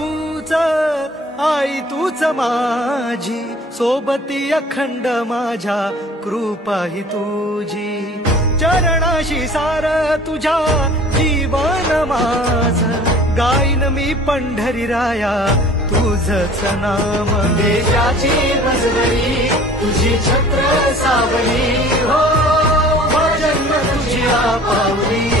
तूच आई तूच माझी सोबती अखंड माझ्या कृपा ही तुझी चरणाशी सार तुझ्या जीवन माझ गाईन मी पंढरी राया तुझच नाम देशाची मजबरी तुझी छत्र सावली हो जन्म तुझी पावली